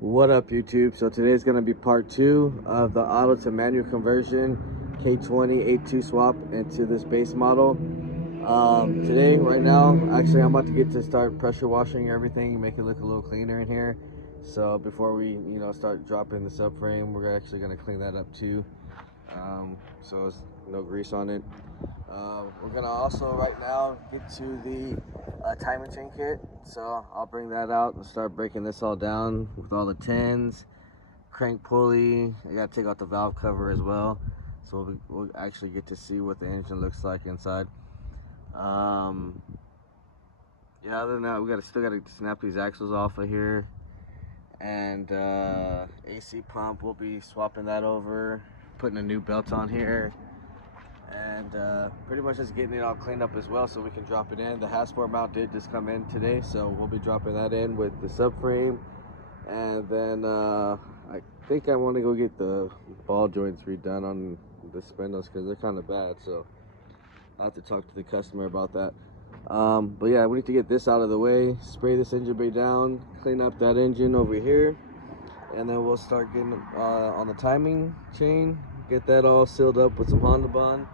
What up, YouTube? So today's going to be part 2 of the auto to manual conversion k20a2 swap into this base model. Today, right now, actually I'm about to get to start pressure washing everything, make it look a little cleaner in here. So before we start dropping the subframe, we're actually going to clean that up too. So there's no grease on it. We're gonna also right now get to the timing chain kit, so I'll bring that out and start breaking this all down with all the tins, crank pulley. I gotta take out the valve cover as well, so we'll actually get to see what the engine looks like inside. Yeah, other than that, we still gotta snap these axles off of here, and AC pump, we'll be swapping that over, putting a new belt on here, and pretty much just getting it all cleaned up as well so we can drop it in. The Hasport mount did just come in today, so we'll be dropping that in with the subframe. And then I think I want to go get the ball joints redone on the spindles because they're kind of bad, so I'll have to talk to the customer about that. But yeah, we need to get this out of the way, spray this engine bay down, clean up that engine over here, and then we'll start getting on the timing chain, get that all sealed up with some Honda Bond,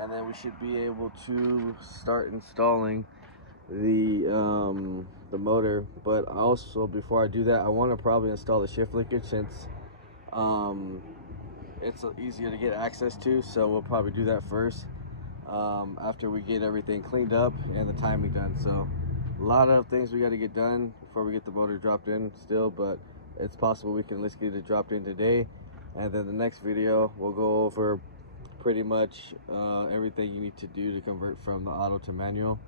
and then we should be able to start installing the motor. But also, before I do that, I want to probably install the shift linkage since it's easier to get access to, so we'll probably do that first after we get everything cleaned up and the timing done. So a lot of things we got to get done before we get the motor dropped in still, but it's possible we can at least get it dropped in today. And then the next video we'll go over pretty much everything you need to do to convert from the auto to manual.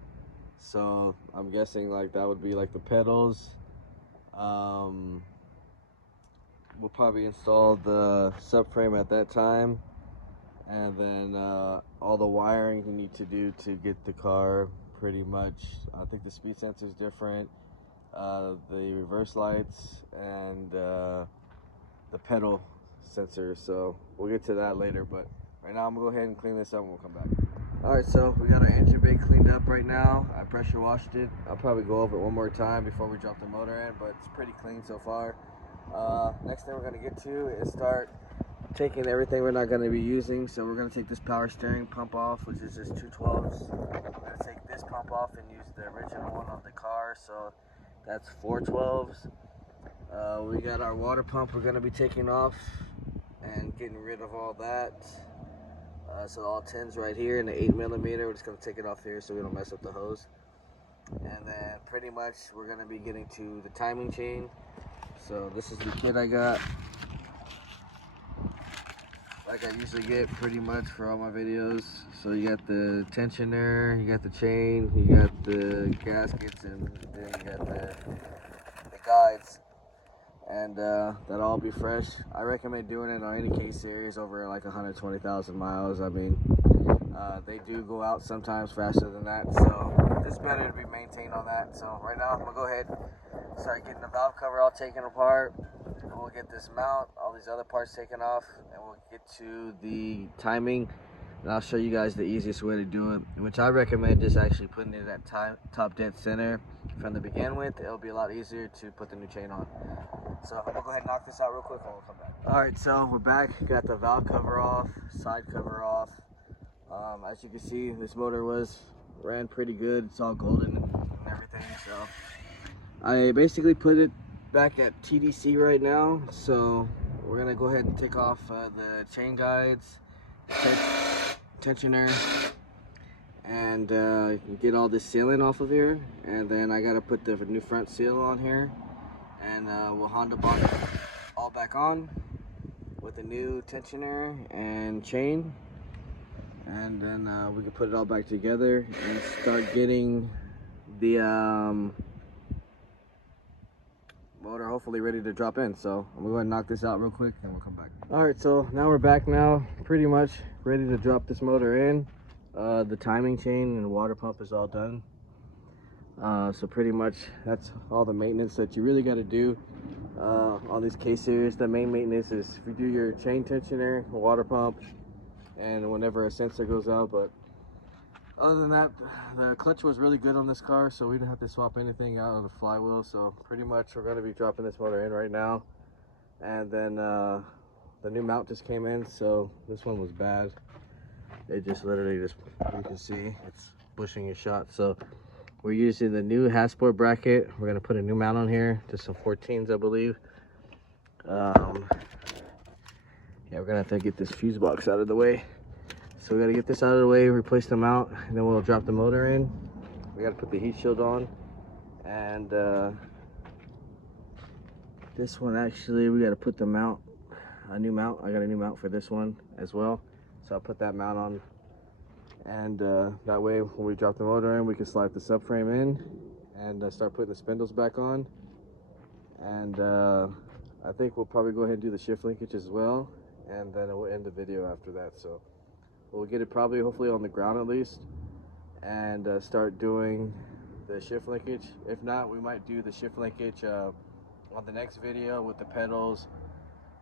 So I'm guessing like that would be like the pedals. We'll probably install the subframe at that time, and then all the wiring you need to do to get the car pretty much. I think the speed sensor is different, the reverse lights, and the pedal sensor. So we'll get to that later, but right now I'm gonna go ahead and clean this up and we'll come back. All right, so we got our engine bay cleaned up right now. I pressure washed it. I'll probably go over it one more time before we drop the motor in, but it's pretty clean so far. Next thing we're gonna get to is start taking everything we're not going to be using. So we're going to take this power steering pump off, which is just 212s. We're going to take this pump off and use the original one on the car, so that's 412s. We got our water pump we're going to be taking off and getting rid of all that. So all 10s right here, and the 8mm, we're just going to take it off here so we don't mess up the hose. And then pretty much we're going to be getting to the timing chain. So this is the kit I got, like I usually get pretty much for all my videos. So you got the tensioner, you got the chain, you got the gaskets, and then you got the guides. And that'll all be fresh. I recommend doing it on any K series over like 120,000 miles. I mean, they do go out sometimes faster than that, so it's better to be maintained on that. So right now I'm gonna go ahead and start getting the valve cover all taken apart. We'll get this mount, all these other parts taken off, and we'll get to the timing, and I'll show you guys the easiest way to do it, which I recommend just actually putting it at top dead center from the begin with. It'll be a lot easier to put the new chain on. So I'm gonna go ahead and knock this out real quick and we'll come back. All right, so we're back. Got the valve cover off, side cover off. As you can see, this motor ran pretty good. It's all golden and everything. So I basically put it back at TDC right now, so we're gonna go ahead and take off the chain guides, tensioner, and get all this sealing off of here. And then I gotta put the new front seal on here, and we'll Honda Bond it all back on with the new tensioner and chain, and then we can put it all back together and start getting the motor hopefully ready to drop in. So I'm gonna go ahead and knock this out real quick and we'll come back. All right, so now we're back now, pretty much ready to drop this motor in. The timing chain and the water pump is all done. So pretty much that's all the maintenance that you really got to do on these K series. The main maintenance is if you do your chain tensioner, water pump, and whenever a sensor goes out. But Other than that, the clutch was really good on this car, so we didn't have to swap anything out of the flywheel. So pretty much we're going to be dropping this motor in right now. And then the new mount just came in, so this one was bad. It just literally just, you can see it's bushing a shot. So we're using the new Hasport bracket. We're going to put a new mount on here, just some 14s I believe. Yeah, we're going to have to get this fuse box out of the way. So we got to get this out of the way, replace the mount, and then we'll drop the motor in. We got to put the heat shield on. And this one actually, we got to put the mount, a new mount. I got a new mount for this one as well. So I'll put that mount on. And that way, when we drop the motor in, we can slide the subframe in and start putting the spindles back on. And I think we'll probably go ahead and do the shift linkage as well. And then we'll end the video after that. So we'll get it probably, hopefully on the ground at least, and start doing the shift linkage. If not, we might do the shift linkage on the next video with the pedals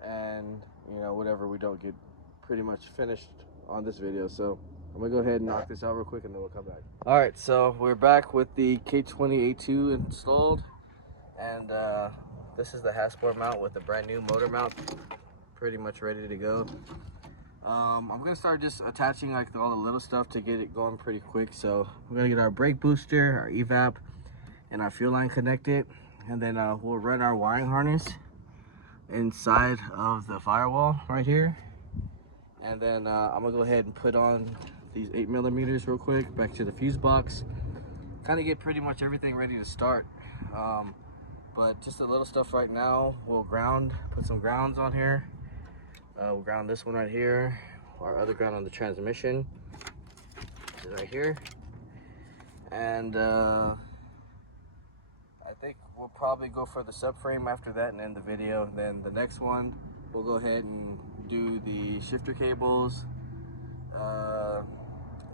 and, you know, whatever we don't get pretty much finished on this video. So I'm gonna go ahead and knock this out real quick and then we'll come back. All right, so we're back with the k20a2 installed, and this is the Hasport mount with the brand new motor mount, pretty much ready to go. I'm gonna start just attaching like all the little stuff to get it going pretty quick. So we're gonna get our brake booster, our evap, and our fuel line connected, and then we'll run our wiring harness inside of the firewall right here. And then I'm gonna go ahead and put on these 8mm real quick back to the fuse box, kind of get pretty much everything ready to start. But just the little stuff right now, we'll put some grounds on here. We'll ground this one right here, our other ground on the transmission is right here. And I think we'll probably go for the subframe after that and end the video. Then the next one, we'll go ahead and do the shifter cables. We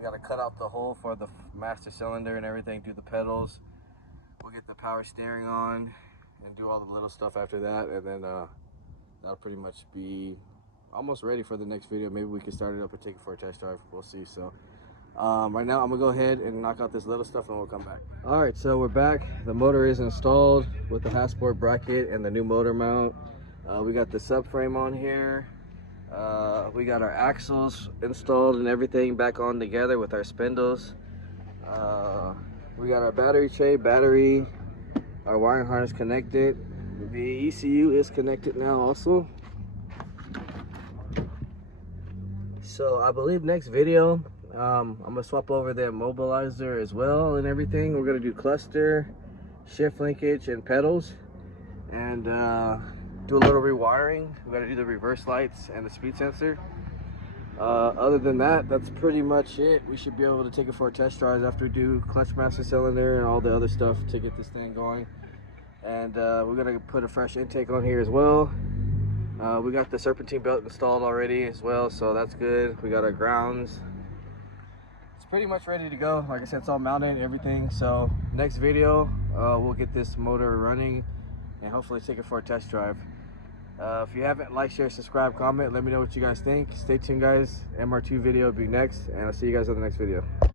gotta cut out the hole for the master cylinder and everything, do the pedals. We'll get the power steering on and do all the little stuff after that. And then that'll pretty much be almost ready for the next video. Maybe we can start it up and take it for a test drive. We'll see. So right now I'm gonna go ahead and knock out this little stuff and we'll come back. All right, so we're back. The motor is installed with the Hasport bracket and the new motor mount. We got the subframe on here. We got our axles installed and everything back on together with our spindles. We got our battery tray, our wiring harness connected. The ECU is connected now also. So I believe next video, I'm gonna swap over the immobilizer as well and everything. We're gonna do cluster, shift linkage, and pedals, and do a little rewiring. We gotta do the reverse lights and the speed sensor. Other than that, that's pretty much it. We should be able to take it for a test drive after we do clutch master cylinder and all the other stuff to get this thing going. And we're gonna put a fresh intake on here as well. We got the serpentine belt installed already as well, so that's good. We got our grounds. It's pretty much ready to go. Like I said, it's all mounted and everything. So next video, we'll get this motor running and hopefully take it for a test drive. If you haven't, like, share, subscribe, comment, let me know what you guys think. Stay tuned guys, MR2 video will be next, and I'll see you guys on the next video.